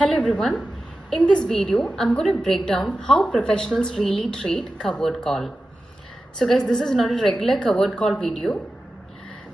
Hello everyone. In this video, I'm going to break down how professionals really trade covered call. So guys, this is not a regular covered call video.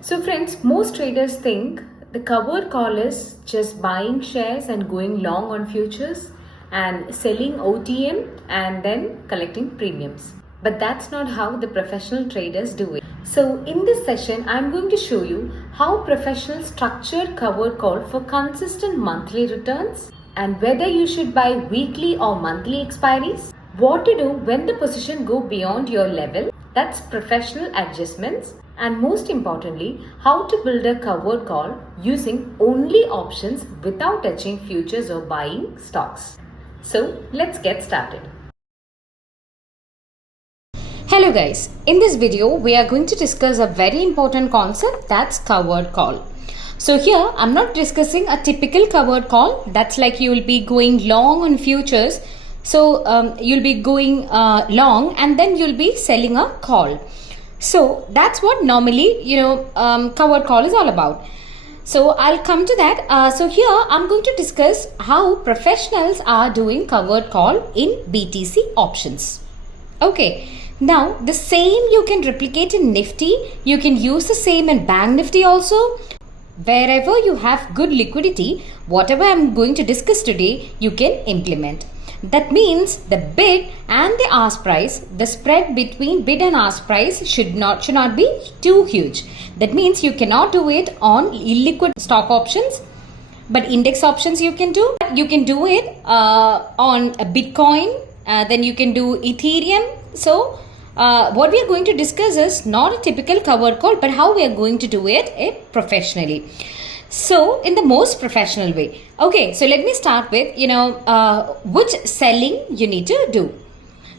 So friends, most traders think the covered call is just buying shares and going long on futures and selling OTM and then collecting premiums. But that's not how the professional traders do it. So in this session, I'm going to show you how professionals structure covered call for consistent monthly returns, and whether you should buy weekly or monthly expiries, what to do when the position go beyond your level, that's professional adjustments, and most importantly, how to build a covered call using only options without touching futures or buying stocks. So let's get started. Hello guys, in this video we are going to discuss a very important concept, that's covered call. So here I'm not discussing a typical covered call. That's like you will be going long on futures. So you'll be going long and then you'll be selling a call. So that's what normally covered call is all about. So I'll come to that. So here I'm going to discuss how professionals are doing covered call in BTC options. Okay. Now the same you can replicate in Nifty. You can use the same in Bank Nifty also. Wherever you have good liquidity, whatever I'm going to discuss today, you can implement. That means the bid and the ask price, the spread between bid and ask price should not be too huge. That means you cannot do it on illiquid stock options, but index options you can do. You can do it on a Bitcoin, then you can do Ethereum. So what we are going to discuss is not a typical covered call, but how we are going to do it professionally. So in the most professional way. Okay, so let me start with, which selling you need to do.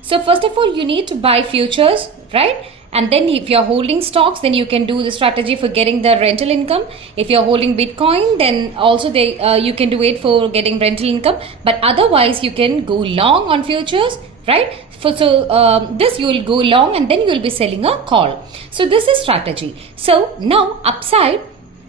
So first of all, you need to buy futures, right? And then if you're holding stocks, then you can do the strategy for getting the rental income. If you're holding Bitcoin, then also you can do it for getting rental income. But otherwise, you can go long on futures, right? This you will go long and then you will be selling a call. So this is strategy. So now upside,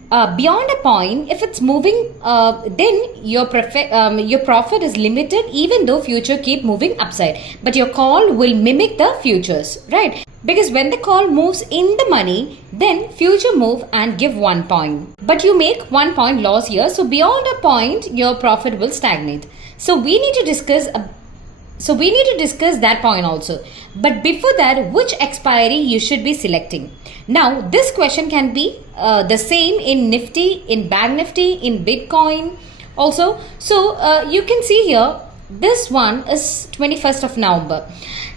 beyond a point, if it's moving, then your profit is limited even though future keep moving upside. But your call will mimic the futures, right? Because when the call moves in the money, then future move and give 1 point. But you make 1 point loss here. So beyond a point, your profit will stagnate. So we need to discuss that point also. But before that, which expiry you should be selecting? Now, this question can be the same in Nifty, in Bank Nifty, in Bitcoin also. So you can see here, this one is 21st of November.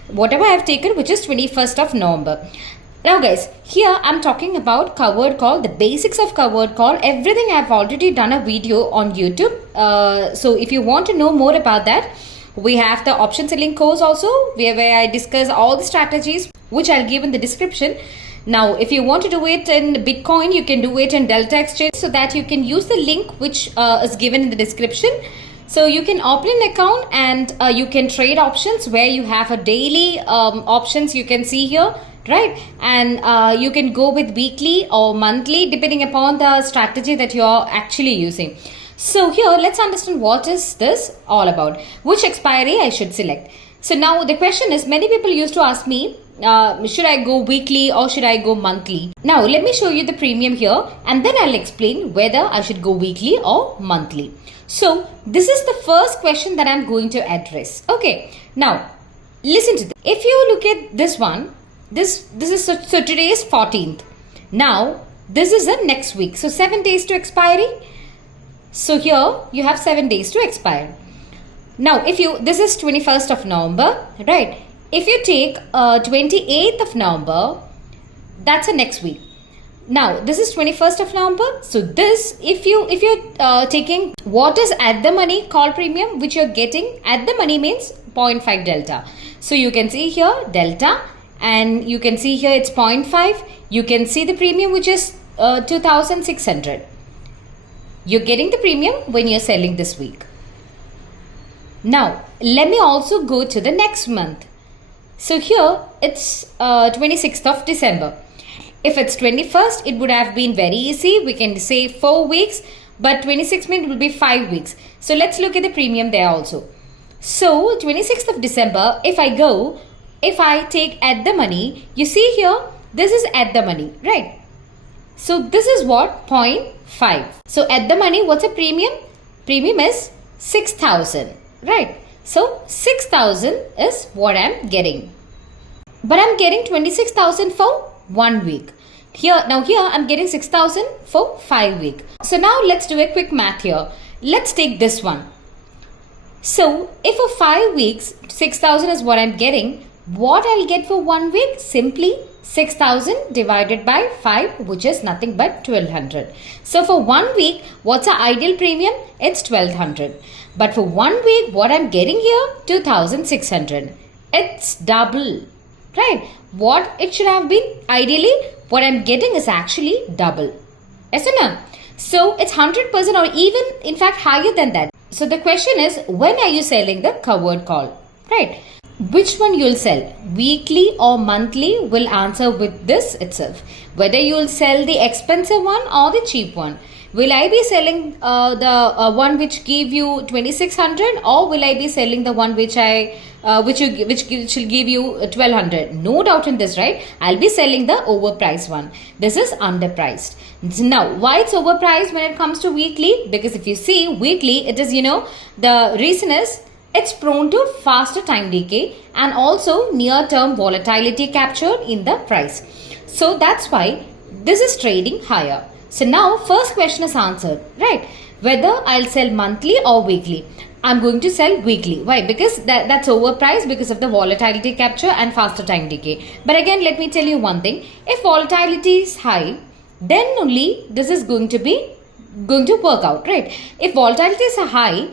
Whatever I have taken, which is 21st of November. Now guys, here I'm talking about covered call, the basics of covered call. Everything I've already done a video on YouTube. So if you want to know more about that, we have the option selling course also where I discuss all the strategies, which I'll give in the description. Now, if you want to do it in Bitcoin, you can do it in Delta Exchange, so that you can use the link which is given in the description. So you can open an account and you can trade options where you have a daily options you can see here, right? And you can go with weekly or monthly depending upon the strategy that you're actually using. So here, let's understand what is this all about. Which expiry I should select. So now the question is, many people used to ask me, should I go weekly or should I go monthly? Now let me show you the premium here and then I'll explain whether I should go weekly or monthly. So this is the first question that I'm going to address. Okay, now listen to this. If you look at this one, this is so today is 14th. Now this is the next week. So 7 days to expiry. So here you have 7 days to expire. Now this is 21st of November, right? If you take 28th of November, that's the next week. Now this is 21st of November. So this, if you're taking what is at the money call premium, which you're getting at the money means 0.5 delta. So you can see here delta and you can see here it's 0.5. You can see the premium which is 2,600. You're getting the premium when you're selling this week. Now, let me also go to the next month. So here it's 26th of December. If it's 21st, it would have been very easy. We can say 4 weeks. but 26 minutes will be 5 weeks. So let's look at the premium there also. So 26th of December, if I take at the money, you see here, this is at the money, right? So this is what? 0.5. So at the money, what's a premium? Premium is 6,000, right? So 6,000 is what I'm getting. But I'm getting 26,000 for 1 week. Here I'm getting 6,000 for 5 weeks. So now let's do a quick math here. Let's take this one. So if for 5 weeks, 6,000 is what I'm getting, what I'll get for 1 week? Simply 6,000 divided by 5, which is nothing but 1,200. So for 1 week, what's our ideal premium? It's 1,200. But for 1 week, what I'm getting here? 2,600. It's double, right? What it should have been? Ideally, what I'm getting is actually double. Yes or no? So it's 100% or even in fact higher than that. So the question is, when are you selling the covered call, right? Which one you'll sell, weekly or monthly, will answer with this itself. Whether you'll sell the expensive one or the cheap one. Will I be selling the one which give you 2,600, or will I be selling the one which will give you 1,200? No doubt in this, right? I'll be selling the overpriced one. This is underpriced. Now, why it's overpriced when it comes to weekly? Because if you see weekly, it is, the reason is it's prone to faster time decay and also near-term volatility captured in the price. So that's why this is trading higher. So now first question is answered, right? Whether I'll sell monthly or weekly. I'm going to sell weekly. Why? Because that's overpriced because of the volatility capture and faster time decay. But again, let me tell you one thing. If volatility is high, then only this is going to work out, right? If volatility is high,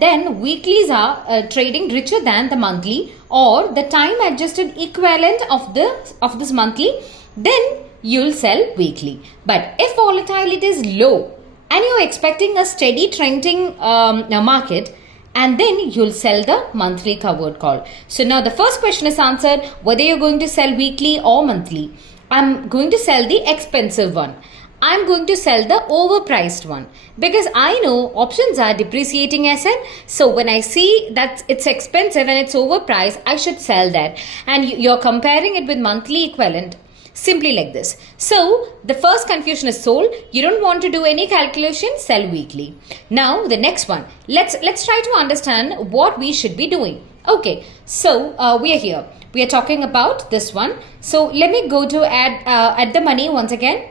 then weeklies are trading richer than the monthly or the time adjusted equivalent of this monthly, then you'll sell weekly. But if volatility is low and you're expecting a steady trending market, and then you'll sell the monthly covered call. So now the first question is answered, whether you're going to sell weekly or monthly. I'm going to sell the expensive one. I'm going to sell the overpriced one because I know options are depreciating asset. So when I see that it's expensive and it's overpriced, I should sell that. And you're comparing it with monthly equivalent. Simply like this. So the first confusion is solved. You don't want to do any calculation, sell weekly. Now the next one. Let's try to understand what we should be doing. Okay, so we are here. We are talking about this one. So let me go to add the money once again.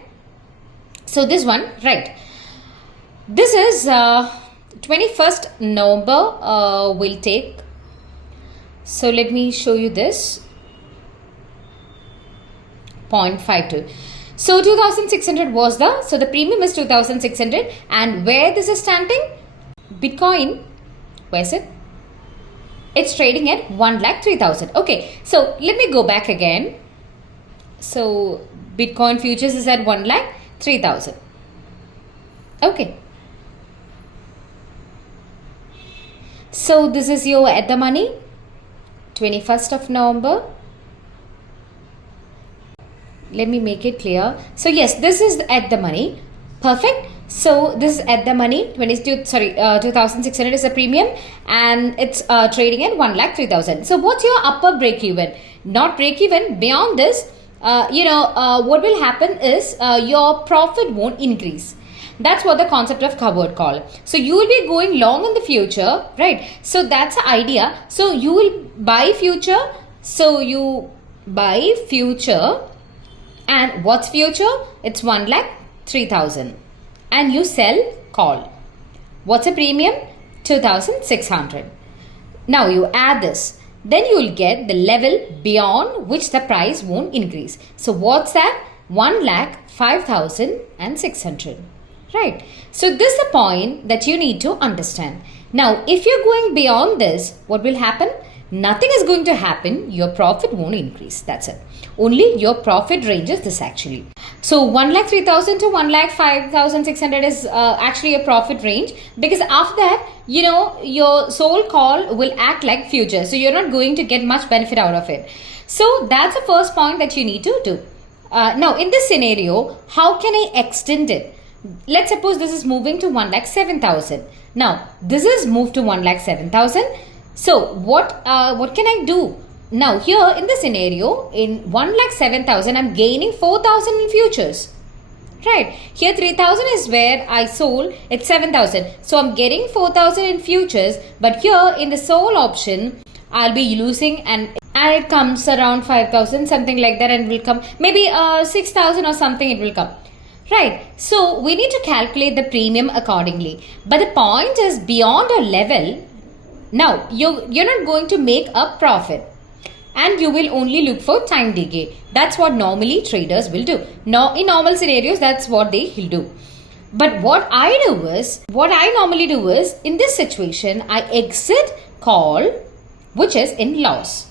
So this one, right. This is 21st November we'll take. So let me show you this. 0.52. So 2,600 was so the premium is 2,600, and where this is standing? Bitcoin, where is it? It's trading at 1,03,000. Okay, so let me go back again. So Bitcoin futures is at 1,03,000. Okay. So this is your at the money, 21st of November. Let me make it clear. So yes, this is at the money. Perfect. So this is at the money. 2,600 is a premium, and it's trading at 1,03,000. So what's your upper break even? Not break even. Beyond this, what will happen is your profit won't increase. That's what the concept of covered call. So you will be going long in the future, right? So that's the idea. So you will buy future. So you buy future. And what's future? It's 1,03,000. And you sell call. What's a premium? 2,600. Now you add this. Then you will get the level beyond which the price won't increase. So what's that? 1,05,600. Right. So this is the point that you need to understand. Now, if you're going beyond this, what will happen? Nothing is going to happen. Your profit won't increase. That's it. Only your profit range is this actually. So 1,03,000 to 1,05,600 is actually a profit range, because after that, your sold call will act like future. So you're not going to get much benefit out of it. So that's the first point that you need to do. Now in this scenario, how can I extend it? let's suppose this is moving to 1,07,000. Now this is moved to 1,07,000. So what can I do? Now here in the scenario, in 1,07,000, I'm gaining 4,000 in futures. Right, here 3,000 is where I sold, it's 7,000. So I'm getting 4,000 in futures, but here in the sold option, I'll be losing, and it comes around 5,000, something like that, and will come maybe 6,000 or something, it will come. Right, so we need to calculate the premium accordingly. But the point is, beyond a level, now you're not going to make a profit. And you will only look for time decay. That's what normally traders will do. Now, in normal scenarios, that's what they will do. But what I normally do is, in this situation, I exit call, which is in loss.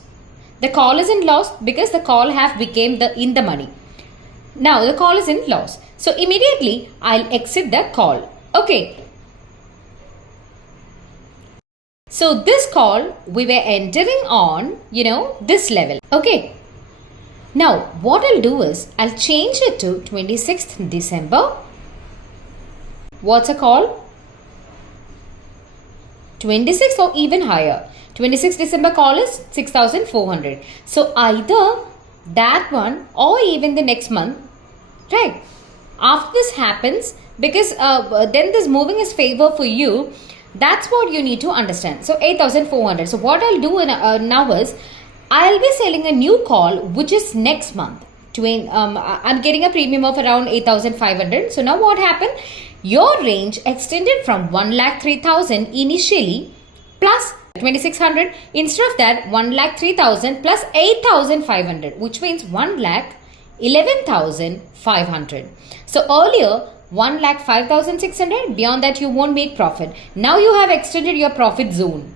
The call is in loss because the call have became in the money. Now, the call is in loss. So, immediately, I'll exit the call. Okay. So this call, we were entering on, this level. Okay. Now, what I'll do is, I'll change it to 26th December. What's a call? 26 or even higher. 26th December call is 6,400. So either that one or even the next month. Right. After this happens, because then this moving is favor for you. That's what you need to understand. So 8,400. So what I'll do now is, I'll be selling a new call, which is next month. I'm getting a premium of around 8,500. So now what happened? Your range extended from 1,03,000 initially plus 2,600. Instead of that, 1,03,000 plus 8,500, which means 1,11,500. So earlier, 1,05,600, beyond that you won't make profit. Now you have extended your profit zone.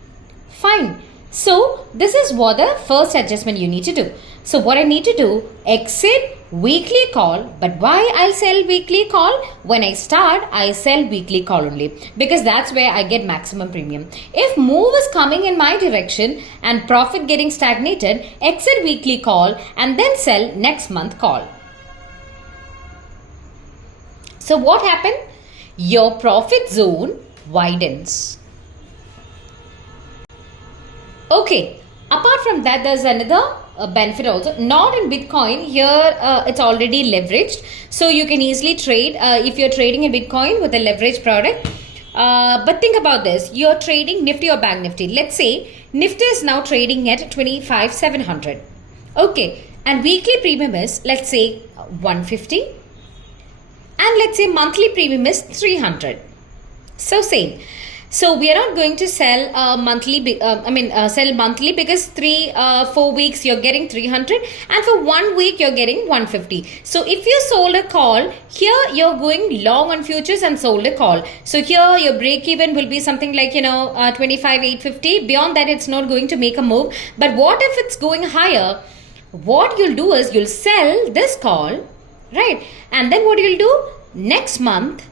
Fine. So this is what the first adjustment you need to do. So what I need to do, exit weekly call. But why I'll sell weekly call? When I start, I sell weekly call only, because that's where I get maximum premium. If move is coming in my direction and profit getting stagnated, exit weekly call and then sell next month call. So what happened? Your profit zone widens. Okay, apart from that, there's another benefit also. Not in Bitcoin. Here it's already leveraged. So you can easily trade if you're trading in Bitcoin with a leveraged product. But think about this. You're trading Nifty or Bank Nifty. Let's say Nifty is now trading at 25,700. Okay, and weekly premium is, let's say, 150. And let's say monthly premium is 300. So same. So we are not going to sell monthly. Sell monthly, because 4 weeks you're getting 300, and for 1 week you're getting 150. So if you sold a call here, you're going long on futures and sold a call. So here your break even will be something like 25,850. Beyond that, it's not going to make a move. But what if it's going higher? What you'll do is you'll sell this call. Right, and then what you'll do, next month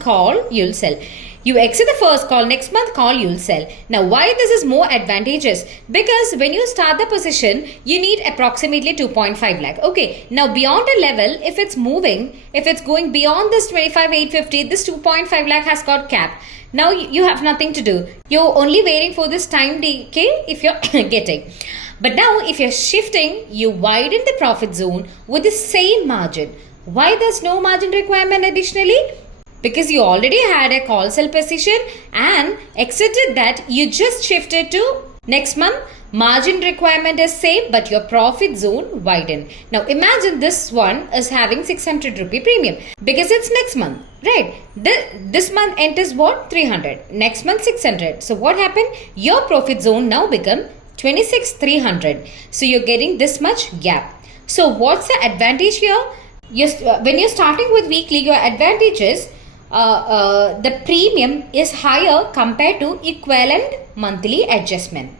call you'll sell. You exit the first call, next month call you'll sell. Now why this is more advantageous? Because when you start the position, you need approximately 2.5 lakh. Okay, now beyond a level, if it's moving, if it's going beyond this 25,850, this 2.5 lakh has got cap. Now you have nothing to do. You're only waiting for this time decay if you're getting. But now if you're shifting, you widen the profit zone with the same margin. Why there's no margin requirement additionally? Because you already had a call sell position and exited that, you just shifted to next month. Margin requirement is same, but your profit zone widen. Now imagine this one is having 600 rupee premium because it's next month, right? This month enters what? 300. Next month 600. So what happened? Your profit zone now become 26,300. So you're getting this much gap. So what's the advantage here? When you're starting with weekly, your advantage is the premium is higher compared to equivalent monthly adjustment.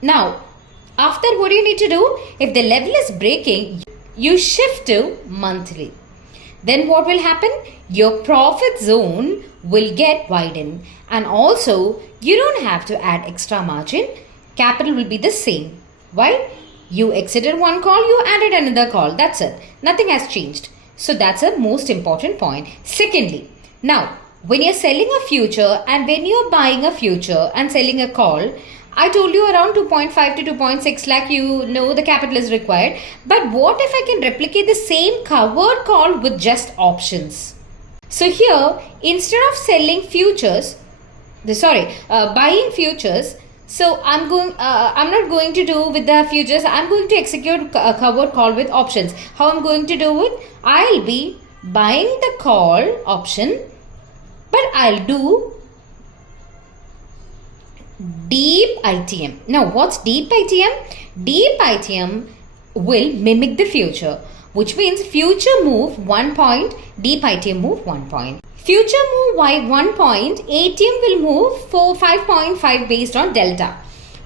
Now, after, what do you need to do? If the level is breaking, you shift to monthly. Then what will happen? Your profit zone will get widened, and also you don't have to add extra margin. Capital will be the same. Why? You exited one call, you added another call. That's it. Nothing has changed. So that's a most important point. Secondly, now when you're selling a future and when you're buying a future and selling a call, I told you around 2.5 to 2.6 lakh, you know the capital is required. But what if I can replicate the same covered call with just options? So here, instead of selling futures, buying futures, so I'm not going to do with the futures. I'm going to execute a covered call with options. How I'm going to do it? I'll be buying the call option, but I'll do deep ITM. Now, what's deep ITM? Deep ITM will mimic the future, which means future move 1 point, deep ITM move 1 point. Future move by 1 point, ATM will move for 5.5 based on delta.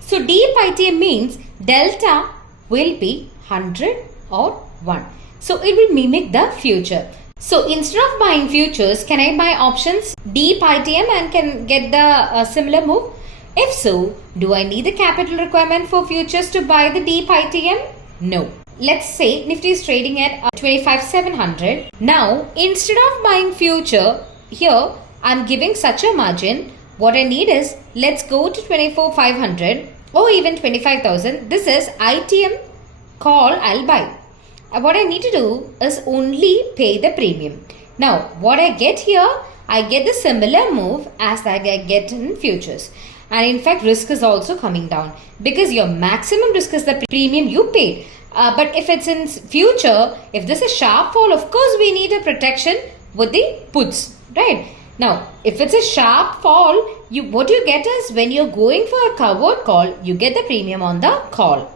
So deep ITM means delta will be 100 or 1. So it will mimic the future. So instead of buying futures, can I buy options, deep ITM, and can get the similar move? If so, do I need the capital requirement for futures to buy the deep ITM? No. Let's say Nifty is trading at 25,700. Now, instead of buying future, here I'm giving such a margin. What I need is, let's go to 24,500 or even 25,000. This is ITM call I'll buy. What I need to do is only pay the premium. Now, what I get here, I get the similar move as that I get in futures. And in fact, risk is also coming down because your maximum risk is the premium you paid. But if it's in future, if this is sharp fall, of course we need a protection with the puts, right? Now, if it's a sharp fall, what you get is when you're going for a covered call, you get the premium on the call.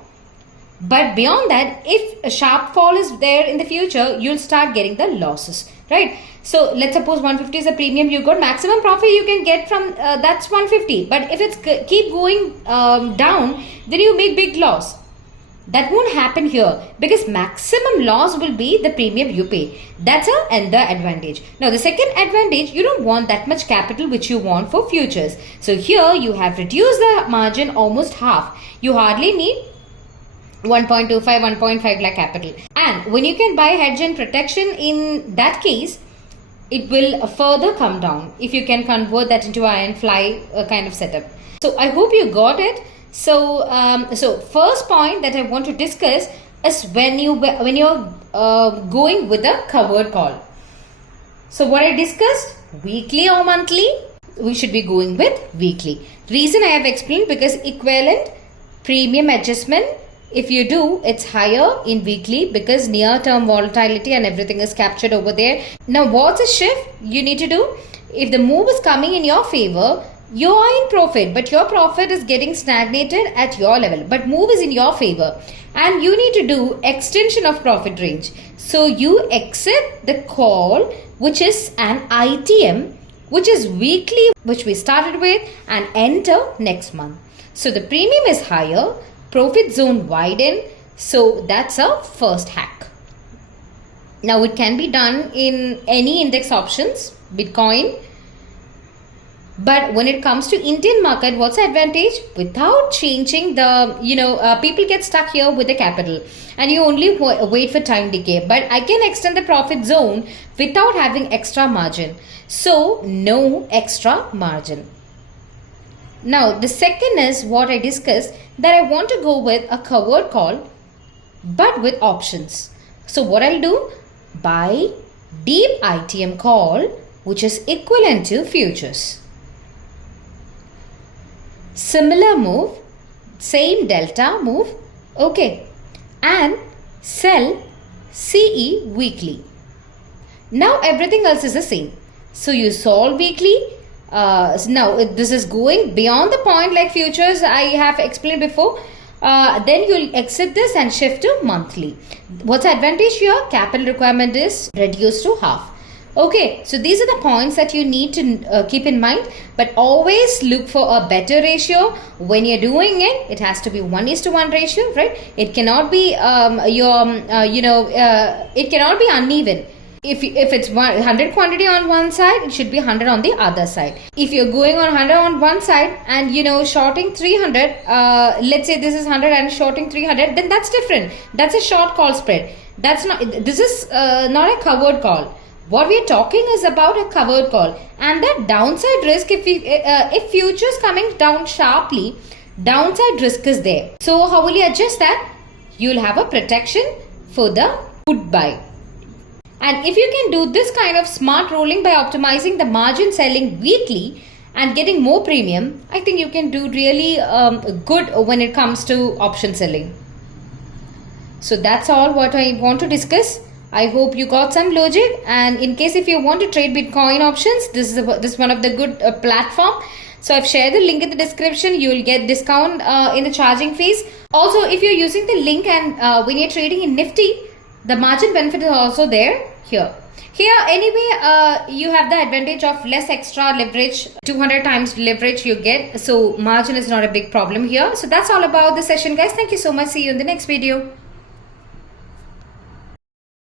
But beyond that, if a sharp fall is there in the future, you'll start getting the losses, right? So let's suppose 150 is a premium you got, maximum profit you can get from that's 150. But if it's keep going down, then you make big loss. That won't happen here because maximum loss will be the premium you pay. That's another advantage. Now the second advantage, you don't want that much capital which you want for futures. So here you have reduced the margin almost half. You hardly need 1.25, 1.5 lakh capital. And when you can buy hedge and protection, in that case, it will further come down if you can convert that into iron fly kind of setup. So I hope you got it. So first point that I want to discuss is when you're going with a covered call. So what I discussed, weekly or monthly, we should be going with weekly. Reason I have explained, because equivalent premium adjustment, if you do, it's higher in weekly because near-term volatility and everything is captured over there. Now, what's a shift you need to do? If the move is coming in your favor, you are in profit, but your profit is getting stagnated at your level. But move is in your favor and you need to do extension of profit range. So you exit the call, which is an ITM, which is weekly, which we started with, and enter next month. So the premium is higher, profit zone widen. So that's a first hack. Now it can be done in any index options, Bitcoin. But when it comes to Indian market, what's the advantage? Without changing the, people get stuck here with the capital and you only wait for time decay. But I can extend the profit zone without having extra margin. So no extra margin. Now the second is what I discussed, that I want to go with a covered call but with options. So what I'll do? Buy deep ITM call, which is equivalent to futures. Similar move, same delta move, okay, and sell CE weekly. Now everything else is the same. So you solve weekly. Now this is going beyond the point like futures I have explained before. Then you'll exit this and shift to monthly. What's the advantage here? Capital requirement is reduced to half. Okay, so these are the points that you need to keep in mind, but always look for a better ratio. When you're doing it, it has to be 1:1 ratio, right? It cannot be it cannot be uneven. If it's 100 quantity on one side, it should be 100 on the other side. If you're going on 100 on one side and shorting 300, let's say this is 100 and shorting 300, then that's different. That's a short call spread. That's not, this is not a covered call. What we're talking is about a covered call, and the downside risk, if futures coming down sharply, downside risk is there. So how will you adjust that? You'll have a protection for the put buy. And if you can do this kind of smart rolling by optimizing the margin selling weekly and getting more premium, I think you can do really good when it comes to option selling. So that's all what I want to discuss. I hope you got some logic, and in case if you want to trade Bitcoin options, this is one of the good platform. So I've shared the link in the description. You will get discount in the charging fees. Also, if you're using the link and when you're trading in Nifty, the margin benefit is also there here. Here anyway, you have the advantage of less extra leverage, 200 times leverage you get. So margin is not a big problem here. So that's all about the session, guys. Thank you so much. See you in the next video.